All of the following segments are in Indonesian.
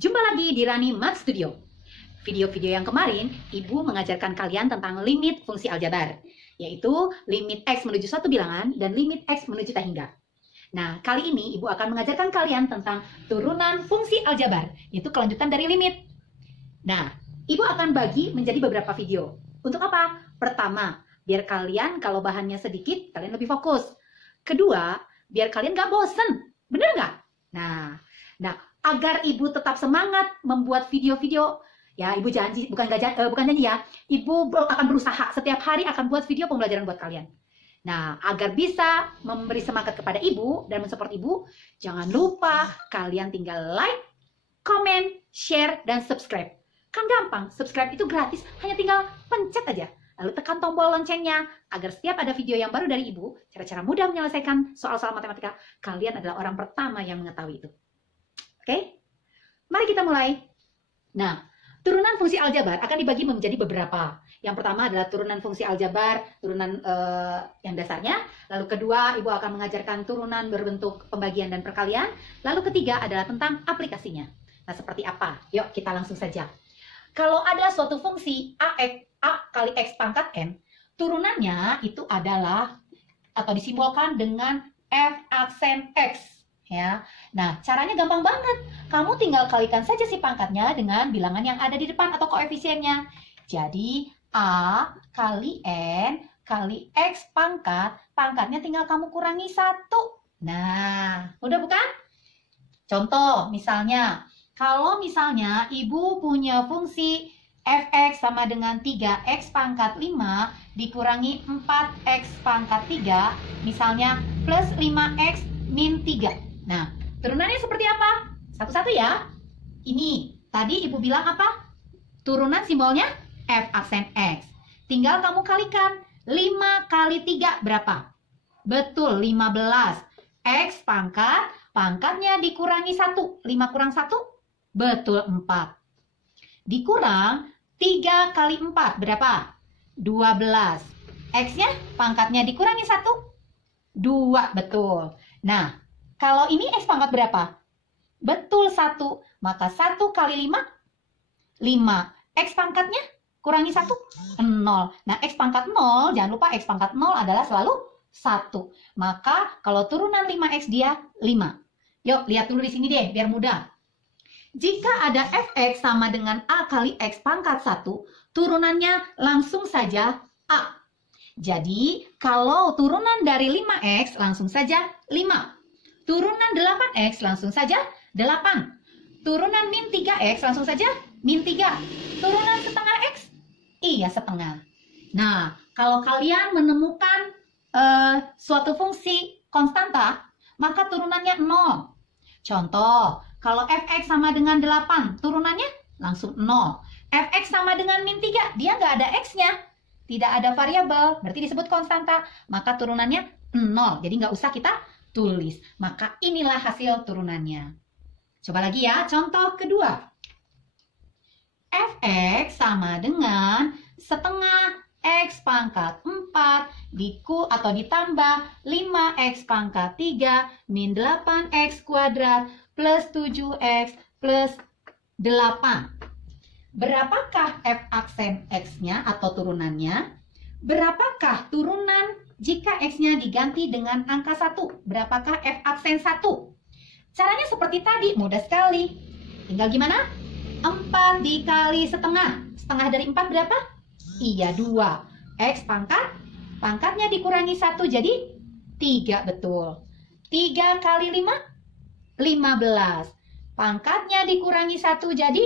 Jumpa lagi di Rani Math Studio. Video-video yang kemarin, Ibu mengajarkan kalian tentang limit fungsi aljabar, yaitu limit X menuju suatu bilangan dan limit X menuju tak hingga. Nah, kali ini Ibu akan mengajarkan kalian tentang turunan fungsi aljabar, yaitu kelanjutan dari limit. Nah, Ibu akan bagi menjadi beberapa video. Untuk apa? Pertama, biar kalian kalau bahannya sedikit, kalian lebih fokus. Kedua, biar kalian gak bosen. Bener nggak? Nah, agar Ibu tetap semangat membuat video-video, ya Ibu janji, bukan janji ya, Ibu akan berusaha setiap hari akan buat video pembelajaran buat kalian. Nah, agar bisa memberi semangat kepada Ibu dan mensupport Ibu, jangan lupa kalian tinggal like, comment, share, dan subscribe. Kan gampang, subscribe itu gratis, hanya tinggal pencet aja. Lalu tekan tombol loncengnya, agar setiap ada video yang baru dari Ibu, cara-cara mudah menyelesaikan soal-soal matematika, kalian adalah orang pertama yang mengetahui itu. Oke? Mari kita mulai. Nah, turunan fungsi aljabar akan dibagi menjadi beberapa. Yang pertama adalah turunan fungsi aljabar, turunan yang dasarnya. Lalu kedua, Ibu akan mengajarkan turunan berbentuk pembagian dan perkalian. Lalu ketiga adalah tentang aplikasinya. Nah, seperti apa? Yuk, kita langsung saja. Kalau ada suatu fungsi A kali X pangkat N, turunannya itu adalah atau disimbolkan dengan F aksen X. Ya, nah caranya gampang banget. Kamu tinggal kalikan saja si pangkatnya dengan bilangan yang ada di depan atau koefisiennya. Jadi A kali N kali X pangkatnya tinggal kamu kurangi 1. Nah, udah bukan? Contoh misalnya, kalau misalnya Ibu punya fungsi Fx sama dengan 3x pangkat 5 dikurangi 4x pangkat 3, misalnya plus 5x min 3. Nah, turunannya seperti apa? Satu-satu ya. Ini, tadi Ibu bilang apa? Turunan simbolnya F aksen X. Tinggal kamu kalikan. 5 kali 3 berapa? Betul, 15. X pangkatnya dikurangi 1. 5 kurang 1? Betul, 4. Dikurang 3 kali 4 berapa? 12. X-nya pangkatnya dikurangi 1? 2, betul. Nah, kalau ini X pangkat berapa? Betul, 1. Maka 1 kali 5? 5. X pangkatnya kurangi 1? 0. Nah, X pangkat 0, jangan lupa X pangkat 0 adalah selalu 1. Maka kalau turunan 5X dia 5. Yuk, lihat dulu di sini deh, biar mudah. Jika ada Fx sama dengan A kali X pangkat 1, turunannya langsung saja A. Jadi, kalau turunan dari 5X langsung saja 5. Turunan 8X langsung saja 8. Turunan min 3X langsung saja min 3. Turunan setengah X? Iya, setengah. Nah, kalau kalian menemukan suatu fungsi konstanta, maka turunannya 0. Contoh, kalau Fx sama dengan 8, turunannya langsung 0. Fx sama dengan min 3, dia nggak ada X-nya. Tidak ada variabel, berarti disebut konstanta. Maka turunannya 0, jadi nggak usah kita tulis. Maka inilah hasil turunannya. Coba lagi ya, contoh kedua. Fx sama dengan setengah X pangkat 4 ditambah 5X pangkat 3 min 8X kuadrat plus 7X plus 8. Berapakah F aksen X-nya atau turunannya? Berapakah turunan jika X-nya diganti dengan angka 1? Berapakah F aksen 1? Caranya seperti tadi, mudah sekali. Tinggal gimana? 4 dikali setengah. Setengah dari 4 berapa? Iya, 2. X pangkatnya dikurangi 1 jadi 3, betul. 3 kali 5? 15. Pangkatnya dikurangi 1 jadi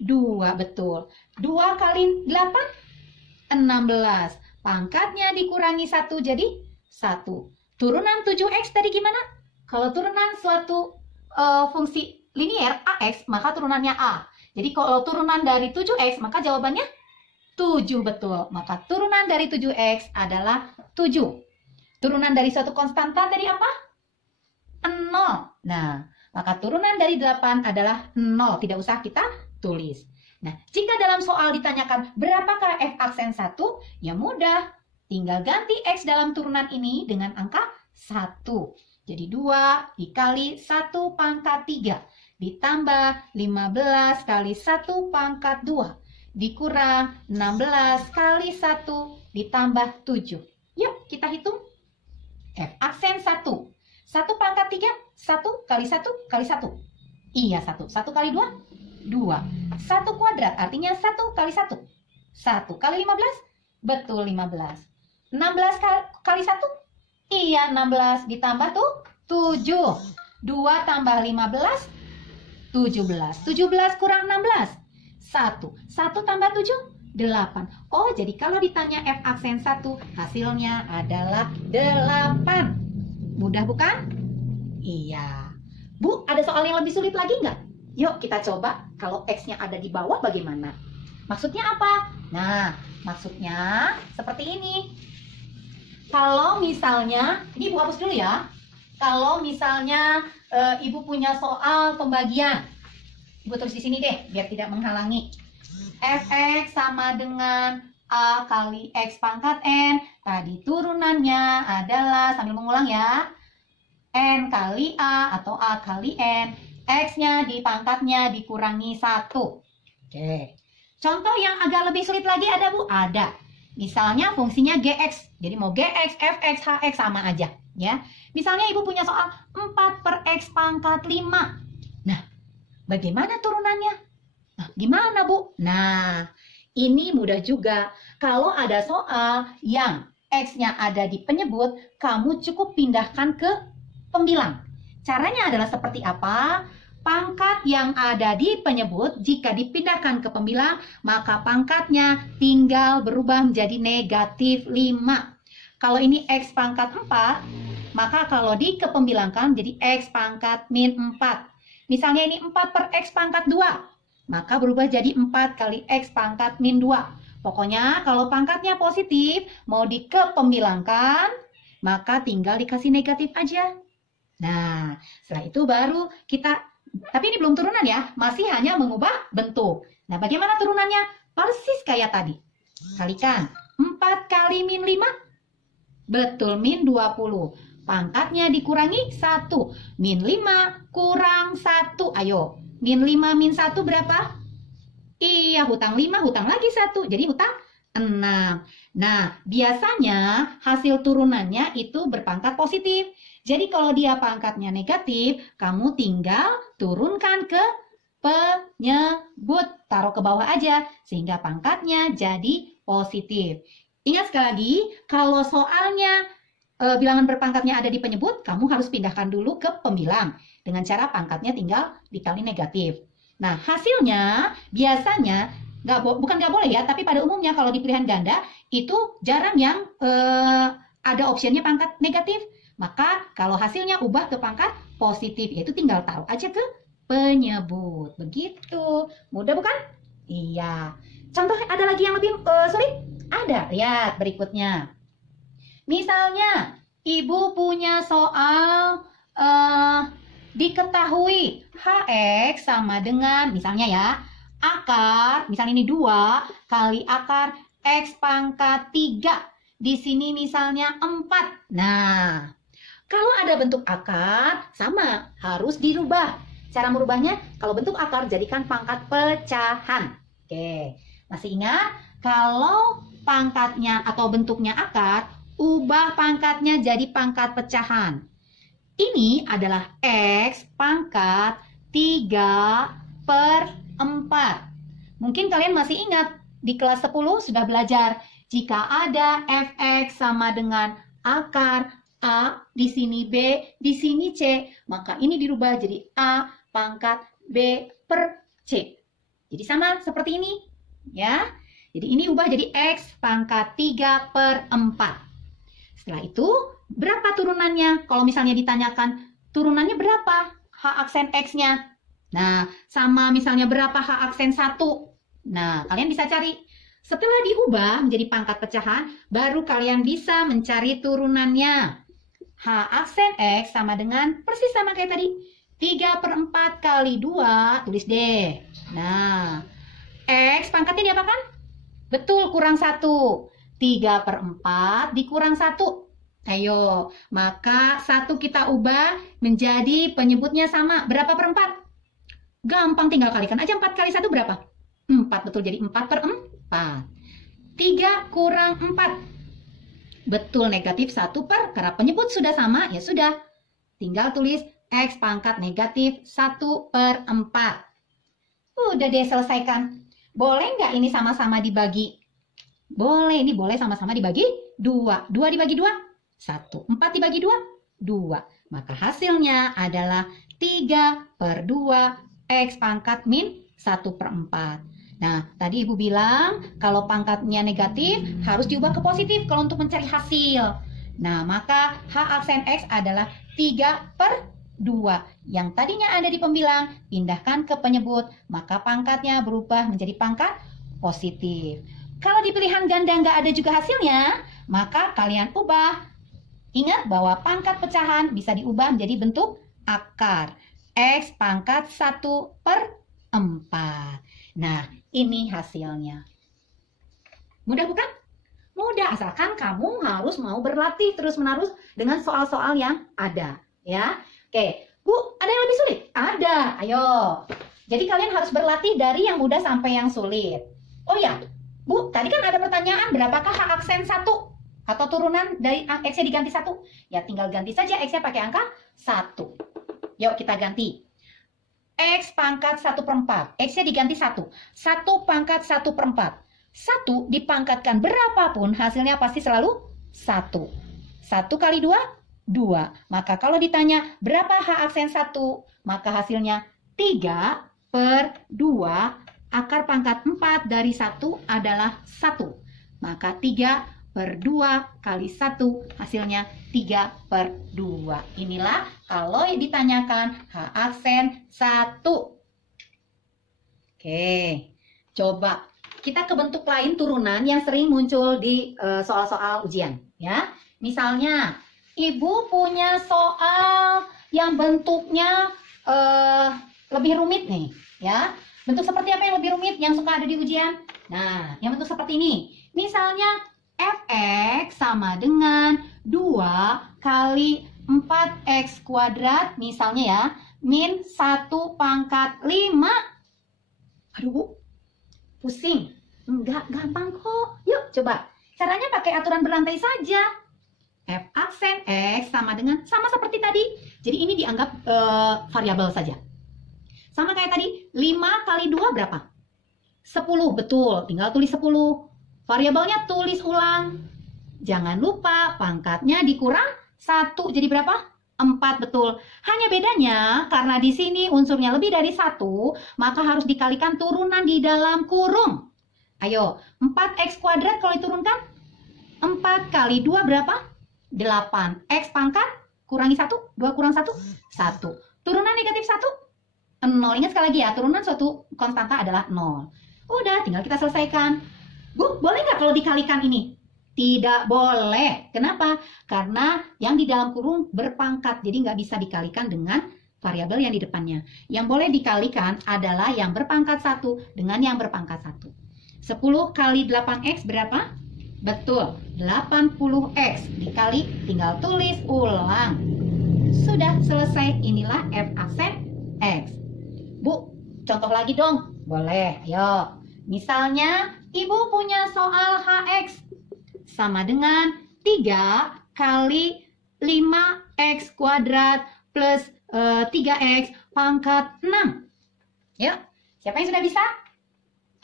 2, betul. 2 kali 8? 16. Pangkatnya dikurangi 1 jadi 1. Turunan 7X tadi gimana? Kalau turunan suatu fungsi linier AX, maka turunannya A. Jadi kalau turunan dari 7X, maka jawabannya 7, betul. Maka turunan dari 7X adalah 7. Turunan dari suatu konstanta tadi apa? 0. Nah, maka turunan dari 8 adalah 0. Tidak usah kita tulis. Nah, jika dalam soal ditanyakan berapakah F aksen 1, ya mudah. Tinggal ganti X dalam turunan ini dengan angka 1. Jadi 2 dikali 1 pangkat 3. ditambah 15 kali 1 pangkat 2 dikurang 16 kali 1 ditambah 7. Yuk kita hitung. F aksen 1. 1 pangkat 3, 1 kali 1 kali 1. Iya 1. 1 kali 2, 2. 1 kuadrat artinya 1 kali 1. 1 kali 15, betul 15. 16 kali 1, iya 16 ditambah tuh 7. 2 tambah 15, 17. 17 kurang 16. 1. 1 tambah 7, 8. Oh, jadi kalau ditanya F aksen 1, hasilnya adalah 8. Mudah bukan? Iya. Bu, ada soal yang lebih sulit lagi nggak? Yuk kita coba kalau X-nya ada di bawah bagaimana? Maksudnya apa? Nah, maksudnya seperti ini. Kalau misalnya, ini Ibu hapus dulu ya. Kalau misalnya Ibu punya soal pembagian, Ibu tulis di sini deh, biar tidak menghalangi. Fx sama dengan A kali X pangkat N. Tadi turunannya adalah, sambil mengulang ya, N kali A atau A kali N. X-nya di pangkatnya dikurangi 1. Oke. Contoh yang agak lebih sulit lagi ada Bu? Ada. Misalnya fungsinya Gx. Jadi mau Gx, Fx, Hx sama aja. Ya. Misalnya Ibu punya soal 4 per X pangkat 5. Nah, bagaimana turunannya? Nah, gimana Bu? Nah, ini mudah juga. Kalau ada soal yang X-nya ada di penyebut, kamu cukup pindahkan ke pembilang. Caranya adalah seperti apa? Pangkat yang ada di penyebut, jika dipindahkan ke pembilang, maka pangkatnya tinggal berubah menjadi negatif 5. Kalau ini X pangkat 4, maka kalau dikepembilangkan jadi X pangkat min 4. Misalnya ini 4 per X pangkat 2, maka berubah jadi 4 kali X pangkat min 2. Pokoknya kalau pangkatnya positif, mau dikepembilangkan, maka tinggal dikasih negatif aja. Nah, setelah itu baru kita, tapi ini belum turunan ya, masih hanya mengubah bentuk. Nah, bagaimana turunannya? Persis kayak tadi. Kalikan 4 kali min 5, betul min 20. Pangkatnya dikurangi 1. Min 5 kurang 1. Ayo, min 5 min 1 berapa? Iya, hutang 5, hutang lagi 1. Jadi hutang 6. Nah, biasanya hasil turunannya itu berpangkat positif. Jadi kalau dia pangkatnya negatif, kamu tinggal turunkan ke penyebut. Taruh ke bawah aja, sehingga pangkatnya jadi positif. Ingat sekali lagi, kalau soalnya bilangan berpangkatnya ada di penyebut, kamu harus pindahkan dulu ke pembilang. Dengan cara pangkatnya tinggal dikali negatif. Nah, hasilnya biasanya, bukan nggak boleh ya, tapi pada umumnya kalau di pilihan ganda, itu jarang yang ada opsinya pangkat negatif. Maka kalau hasilnya ubah ke pangkat positif, yaitu tinggal taruh aja ke penyebut. Begitu. Mudah bukan? Iya. Contoh ada lagi yang lebih sulit? Ada. Lihat berikutnya. Misalnya, Ibu punya soal diketahui Hx sama dengan, misalnya ya, akar, misalnya ini 2 kali akar X pangkat 3. Di sini misalnya 4. Nah, kalau ada bentuk akar, sama, harus dirubah. Cara merubahnya, kalau bentuk akar, jadikan pangkat pecahan. Oke, masih ingat? Kalau pangkatnya atau bentuknya akar, ubah pangkatnya jadi pangkat pecahan. Ini adalah X pangkat 3 per 4. Mungkin kalian masih ingat, di kelas 10 sudah belajar, jika ada Fx sama dengan akar A, di sini B, di sini C, maka ini dirubah jadi A pangkat B per C. Jadi sama seperti ini, ya. Jadi ini ubah jadi X pangkat 3 per 4. Setelah itu, berapa turunannya? Kalau misalnya ditanyakan, turunannya berapa H aksen X-nya? Nah, sama misalnya berapa H aksen 1? Nah, kalian bisa cari. Setelah diubah menjadi pangkat pecahan, baru kalian bisa mencari turunannya. H aksen X sama dengan, persis sama kayak tadi, 3 per 4 kali 2, tulis deh. Nah, X pangkatnya diapakan? Betul, kurang 1. 3 per 4 dikurang 1. Ayo, maka 1 kita ubah menjadi penyebutnya sama. Berapa per 4? Gampang, tinggal kalikan aja 4 kali 1 berapa? 4, betul, jadi 4/4. 3 kurang 4. Betul, negatif 1 per, karena penyebut sudah sama, ya sudah. Tinggal tulis X pangkat negatif 1/4. Udah deh, selesaikan. Boleh nggak ini sama-sama dibagi? Boleh, ini boleh sama-sama dibagi 2. 2 dibagi 2, 1. 4 dibagi 2, 2. Maka hasilnya adalah 3/2 X pangkat min 1/4. Nah, tadi Ibu bilang kalau pangkatnya negatif harus diubah ke positif kalau untuk mencari hasil. Nah, maka H aksen X adalah 3/2. Yang tadinya ada di pembilang, pindahkan ke penyebut, maka pangkatnya berubah menjadi pangkat positif. Kalau di pilihan ganda nggak ada juga hasilnya, maka kalian ubah. Ingat bahwa pangkat pecahan bisa diubah menjadi bentuk akar. X pangkat 1/4. Nah, ini hasilnya. Mudah bukan? Mudah, asalkan kamu harus mau berlatih terus-menerus dengan soal-soal yang ada. Ya, oke. Bu, ada yang lebih sulit? Ada, ayo. Jadi kalian harus berlatih dari yang mudah sampai yang sulit. Oh ya, Bu, tadi kan ada pertanyaan berapakah H aksen 1? Atau turunan dari X-nya diganti 1? Ya tinggal ganti saja X-nya pakai angka 1. Yuk kita ganti. X pangkat 1/4. X-nya diganti 1. 1 pangkat 1/4. 1 dipangkatkan berapapun hasilnya pasti selalu 1. 1 kali 2, 2. Maka kalau ditanya berapa H aksen 1, maka hasilnya 3/2. Akar pangkat 4 dari 1 adalah 1. Maka 3/2 kali 1 hasilnya 3/2. Inilah kalau ditanyakan H aksen 1. Oke, coba kita ke bentuk lain turunan yang sering muncul di soal-soal ujian. Ya, misalnya Ibu punya soal yang bentuknya lebih rumit nih, ya. Bentuk seperti apa yang lebih rumit yang suka ada di ujian? Nah, yang bentuk seperti ini. Misalnya fx sama dengan 2 kali 4x kuadrat, misalnya ya, min 1 pangkat 5. Aduh, Bu, pusing. Enggak, gampang kok. Yuk, coba. Caranya pakai aturan berlantai saja. F aksen X sama dengan, sama seperti tadi. Jadi ini dianggap variabel saja. Sama kayak tadi, 5 kali 2 berapa? 10, betul. Tinggal tulis 10. Variabelnya tulis ulang. Jangan lupa pangkatnya dikurang 1. Jadi berapa? 4, betul. Hanya bedanya, karena di sini unsurnya lebih dari 1, maka harus dikalikan turunan di dalam kurung. Ayo, 4x kuadrat kalau diturunkan, 4 kali 2 berapa? 8. X pangkat, kurangi 1, 2 kurang 1, 1. Turunan negatif 1, 0. Ingat sekali lagi ya, turunan suatu konstanta adalah 0. Udah, tinggal kita selesaikan. Bu, boleh nggak kalau dikalikan ini? Tidak boleh. Kenapa? Karena yang di dalam kurung berpangkat, jadi nggak bisa dikalikan dengan variabel yang di depannya. Yang boleh dikalikan adalah yang berpangkat 1 dengan yang berpangkat 1. 10 kali 8x berapa? Betul, 80x. Dikali, tinggal tulis ulang. Sudah selesai, inilah F aksen X. Bu, contoh lagi dong. Boleh, ayo. Misalnya, Ibu punya soal HX sama dengan 3 kali 5x kuadrat plus 3x pangkat 6. Yuk, siapa yang sudah bisa?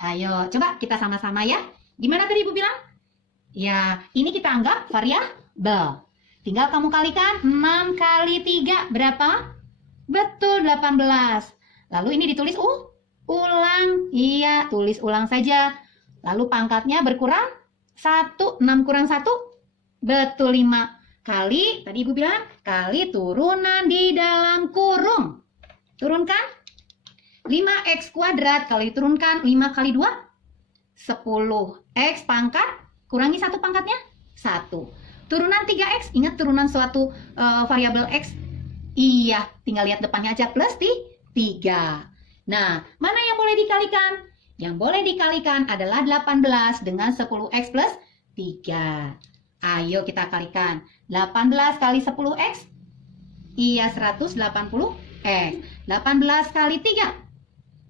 Ayo, coba kita sama-sama ya. Gimana tadi Ibu bilang? Ya, ini kita anggap variabel. Tinggal kamu kalikan 6 kali 3 berapa? Betul, 18. Lalu ini ditulis ulang. Iya, tulis ulang saja. Lalu pangkatnya berkurang 1. 6 kurang 1? Betul, 5. Kali, tadi Ibu bilang, kali turunan di dalam kurung. Turunkan. 5x kuadrat, kalau diturunkan 5 kali 2? 10. X pangkat, kurangi 1 pangkatnya? 1. Turunan 3x, ingat turunan suatu variabel x? Iya, tinggal lihat depannya aja, plus 3. Nah, mana yang boleh dikalikan? Yang boleh dikalikan adalah 18 dengan 10x plus 3. Ayo kita kalikan. 18 kali 10x? Iya, 180x. 18 kali 3?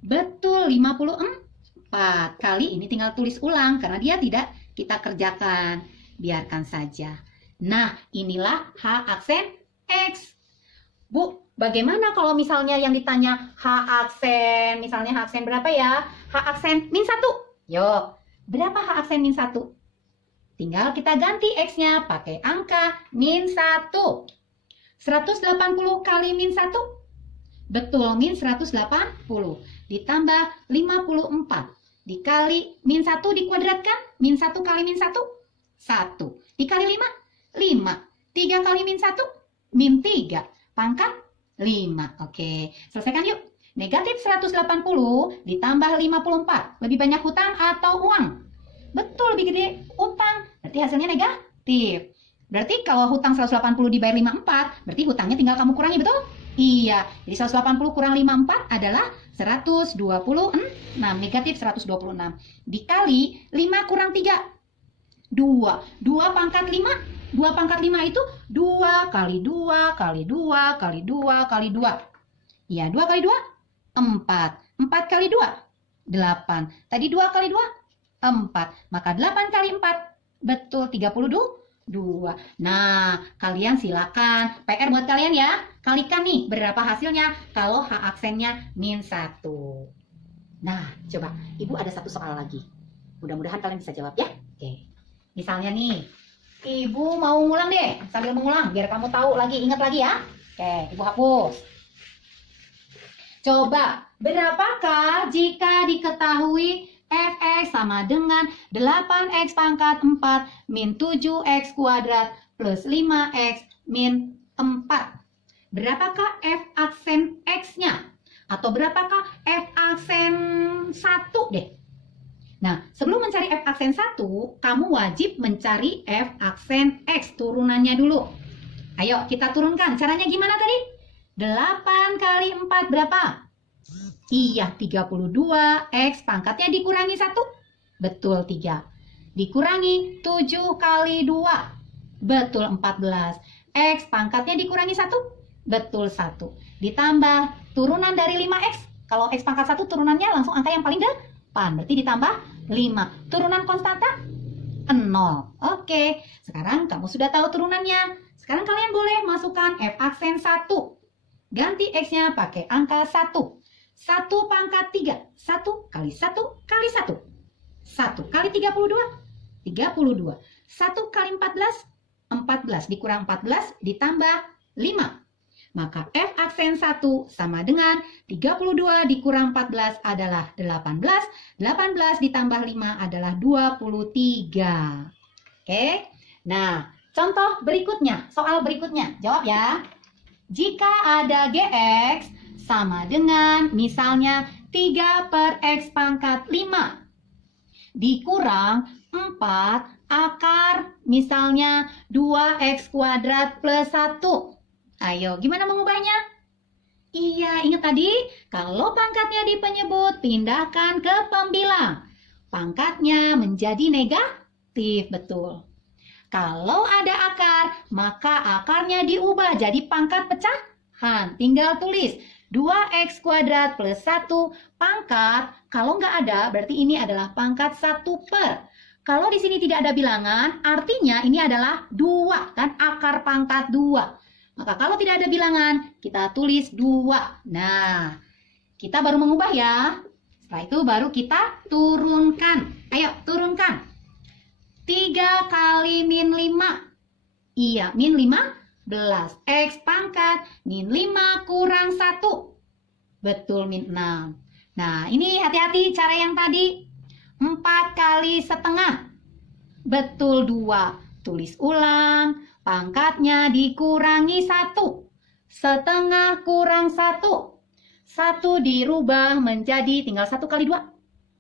Betul, 54. Kali ini tinggal tulis ulang karena dia tidak kita kerjakan. Biarkan saja. Nah, inilah H aksen X. Bu, bagaimana kalau misalnya yang ditanya H aksen, misalnya H aksen berapa ya? H aksen min 1. Yuk, berapa H aksen min 1? Tinggal kita ganti X-nya pakai angka min 1. 180 kali min 1? Betul, min 180. Ditambah 54. Dikali min 1 dikuadratkan. Min 1 kali min 1? 1. Dikali 5? 5. 3 kali min 1? Min 3. Pangkat 5. Oke, selesaikan yuk. Negatif 180 ditambah 54. Lebih banyak hutang atau uang? Betul, lebih gede utang. Berarti hasilnya negatif. Berarti kalau hutang 180 dibayar 54, berarti hutangnya tinggal kamu kurangi, betul? Iya, jadi 180 kurang 54 adalah 126. Negatif 126. Dikali 5 kurang 3. 2. 2 pangkat 5. 2 pangkat 5 itu 2 kali 2 kali 2 kali 2 kali 2. Iya, 2 kali 2? 4. 4 kali 2? 8. Tadi 2 kali 2? 4. Maka 8 kali 4. Betul, 32. Nah, kalian silakan. PR buat kalian ya. Kalikan nih berapa hasilnya kalau H aksennya min 1. Nah, coba. Ibu ada satu soal lagi. Mudah-mudahan kalian bisa jawab ya. Oke. Misalnya nih, Ibu mau ngulang deh. Sambil mengulang biar kamu tahu lagi, ingat lagi ya. Oke, Ibu hapus. Coba, berapakah jika diketahui Fx sama dengan 8x pangkat 4 min 7x kuadrat plus 5x min 4. Berapakah F aksen X-nya? Atau berapakah F aksen 1 deh? Nah, sebelum mencari F aksen 1, kamu wajib mencari F aksen X turunannya dulu. Ayo kita turunkan. Caranya gimana tadi? 8 kali 4 berapa? Iya, 32. X pangkatnya dikurangi 1. Betul, 3. Dikurangi 7 kali 2. Betul, 14. X pangkatnya dikurangi 1. Betul, 1. Ditambah turunan dari 5X. Kalau X pangkat 1 turunannya langsung angka yang paling depan. Berarti ditambah 5. Turunan konstanta 0. Oke, sekarang kamu sudah tahu turunannya. Sekarang kalian boleh masukkan F aksen 1. Ganti X-nya pakai angka 1. 1 pangkat 3. 1 kali 1 kali 1. 1 kali 32. 32. 1 kali 14. 14 dikurang 14 ditambah 5. Maka F aksen 1 sama dengan 32 dikurang 14 adalah 18. 18 ditambah 5 adalah 23. Oke. Nah, contoh berikutnya. Soal berikutnya. Jawab ya. Jika ada GX sama dengan misalnya 3 per X pangkat 5 dikurang 4 akar misalnya 2X kuadrat plus 1. Ayo, gimana mengubahnya? Iya, ingat tadi, kalau pangkatnya di penyebut, pindahkan ke pembilang. Pangkatnya menjadi negatif, betul. Kalau ada akar, maka akarnya diubah jadi pangkat pecahan. Tinggal tulis 2x kuadrat plus 1 pangkat. Kalau nggak ada, berarti ini adalah pangkat 1 per. Kalau di sini tidak ada bilangan, artinya ini adalah 2, kan akar pangkat 2. Maka kalau tidak ada bilangan, kita tulis 2. Nah, kita baru mengubah ya. Setelah itu baru kita turunkan. Ayo, turunkan. 3 kali min 5. Iya, min 15. X pangkat min 5 kurang 1. Betul, min 6. Nah, ini hati-hati cara yang tadi. 4 kali setengah. Betul, 2. Tulis ulang. Pangkatnya dikurangi 1. Setengah kurang 1. 1 dirubah menjadi tinggal 1 kali 2.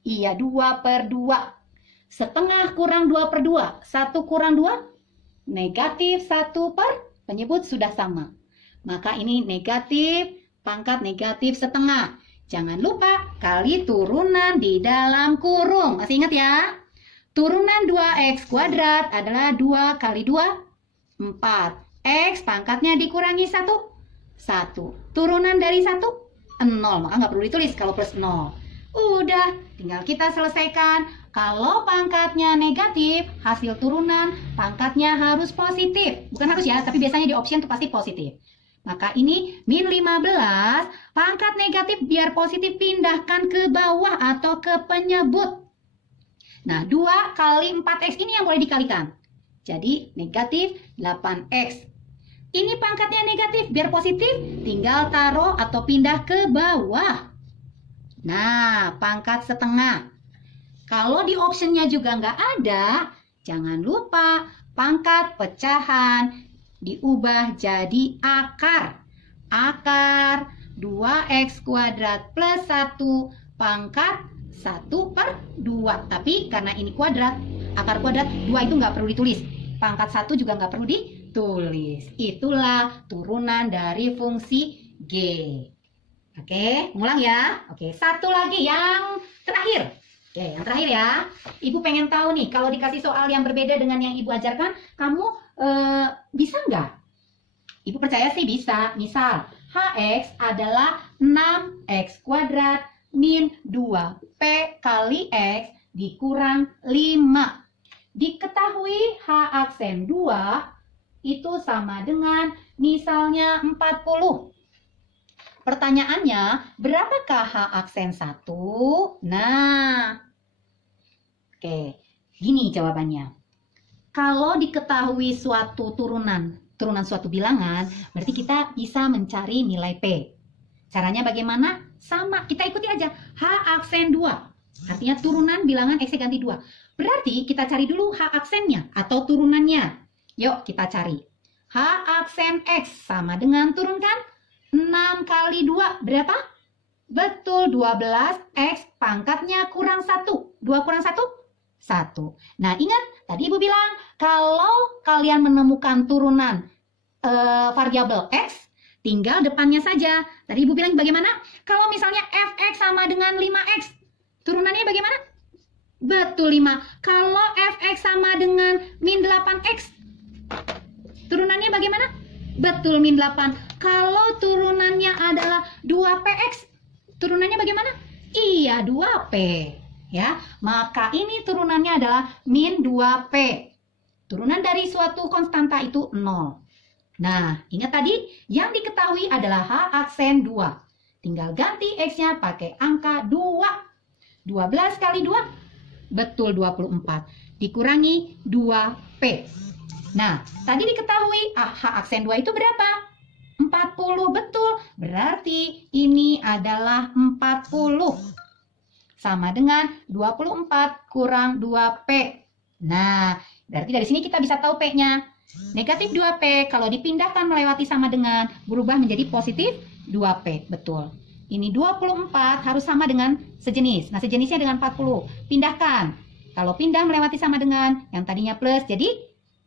Iya, 2 per 2. Setengah kurang 2 per 2. 1 kurang 2. Negatif 1 per penyebut sudah sama. Maka ini negatif, pangkat negatif setengah. Jangan lupa kali turunan di dalam kurung. Masih ingat ya? Turunan 2x kuadrat adalah 2 kali 2, 4. X pangkatnya dikurangi 1. 1. Turunan dari 1, 0. Maka nggak perlu ditulis kalau plus 0. Udah, tinggal kita selesaikan. Kalau pangkatnya negatif, hasil turunan pangkatnya harus positif. Bukan harus ya, tapi biasanya di option itu pasti positif. Maka ini min 15, pangkat negatif biar positif pindahkan ke bawah atau ke penyebut. Nah, 2 kali 4x ini yang boleh dikalikan. Jadi negatif 8x. Ini pangkatnya negatif, biar positif tinggal taruh atau pindah ke bawah. Nah, pangkat setengah. Kalau di optionnya juga nggak ada, jangan lupa pangkat pecahan diubah jadi akar. Akar 2x kuadrat plus 1 pangkat 1/2. Tapi karena ini kuadrat, akar kuadrat 2 itu nggak perlu ditulis. Pangkat 1 juga nggak perlu ditulis. Itulah turunan dari fungsi G. Oke, ngulang ya. Oke, satu lagi yang terakhir. Oke, yang terakhir ya. Ibu pengen tahu nih, kalau dikasih soal yang berbeda dengan yang Ibu ajarkan, kamu bisa nggak? Ibu percaya sih bisa. Misal, HX adalah 6x kuadrat min 2P kali X dikurang 5. Diketahui H aksen 2 itu sama dengan misalnya 40. Pertanyaannya, berapakah H aksen 1? Nah, oke, gini jawabannya. Kalau diketahui suatu turunan suatu bilangan, berarti kita bisa mencari nilai P. Caranya bagaimana? Sama, kita ikuti aja. H aksen 2, artinya turunan bilangan X ganti 2. Berarti kita cari dulu H aksennya atau turunannya. Yuk kita cari. H aksen X sama dengan turunkan 6 kali 2 berapa? Betul, 12x pangkatnya kurang 1. 2 kurang 1? 1. Nah, ingat tadi Ibu bilang kalau kalian menemukan turunan variabel X, tinggal depannya saja. Tadi Ibu bilang bagaimana? Kalau misalnya fx sama dengan 5x, turunannya bagaimana? Betul, 5. Kalau fx sama dengan min 8x, turunannya bagaimana? Betul, min 8. Kalau turunannya adalah 2px, turunannya bagaimana? Iya, 2p. Ya, maka ini turunannya adalah min 2p. Turunan dari suatu konstanta itu 0. Nah, ingat tadi yang diketahui adalah H aksen 2. Tinggal ganti X-nya pakai angka 2. 12 kali 2, betul 24. Dikurangi 2p. Nah, tadi diketahui H aksen 2 itu berapa? 40, betul. Berarti ini adalah 40. Sama dengan 24 kurang 2P. Nah, berarti dari sini kita bisa tahu P-nya. Negatif 2P kalau dipindahkan melewati sama dengan berubah menjadi positif 2P. Betul. Ini 24 harus sama dengan sejenis. Nah, sejenisnya dengan 40. Pindahkan. Kalau pindah melewati sama dengan yang tadinya plus jadi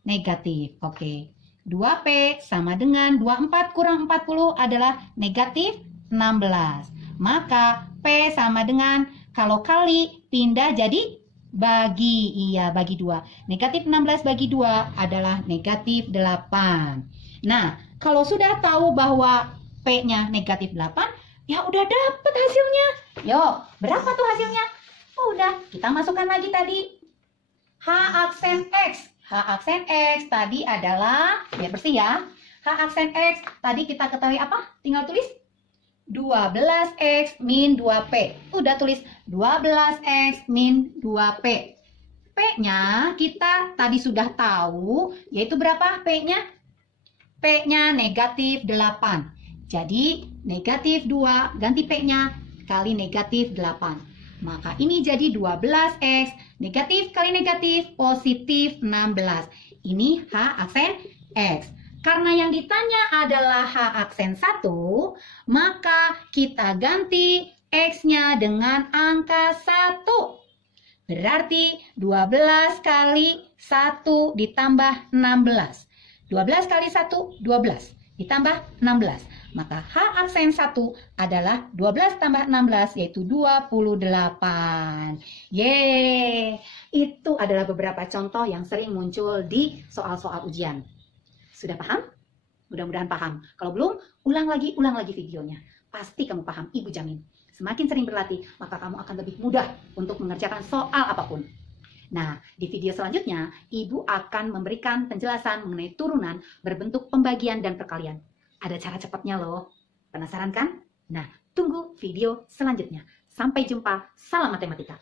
negatif. Oke. 2P sama dengan 24 kurang 40 adalah negatif 16. Maka P sama dengan kalau kali pindah jadi bagi. Iya, bagi 2. Negatif 16 bagi 2 adalah negatif 8. Nah, kalau sudah tahu bahwa P-nya negatif 8, ya udah dapet hasilnya. Yuk, berapa tuh hasilnya? Udah, kita masukkan lagi tadi. H aksen X. H aksen X tadi adalah, biar bersih ya. H aksen X tadi kita ketahui apa? Tinggal tulis 12x min 2p. Udah tulis 12x min 2p. P-nya kita tadi sudah tahu, yaitu berapa P-nya? P-nya negatif 8. Jadi negatif 2 ganti P-nya kali negatif 8. Maka ini jadi 12x, negatif kali negatif, positif 16. Ini H aksen X. Karena yang ditanya adalah H aksen 1, maka kita ganti X-nya dengan angka 1. Berarti 12 kali 1 ditambah 16. 12 kali 1, 12. Ditambah 16. Maka H aksen 1 adalah 12 tambah 16 yaitu 28. Yeay! Itu adalah beberapa contoh yang sering muncul di soal-soal ujian. Sudah paham? Mudah-mudahan paham. Kalau belum, ulang lagi videonya. Pasti kamu paham, Ibu jamin. Semakin sering berlatih, maka kamu akan lebih mudah untuk mengerjakan soal apapun. Nah, di video selanjutnya, Ibu akan memberikan penjelasan mengenai turunan berbentuk pembagian dan perkalian. Ada cara cepatnya loh. Penasaran kan? Nah, tunggu video selanjutnya. Sampai jumpa. Salam matematika.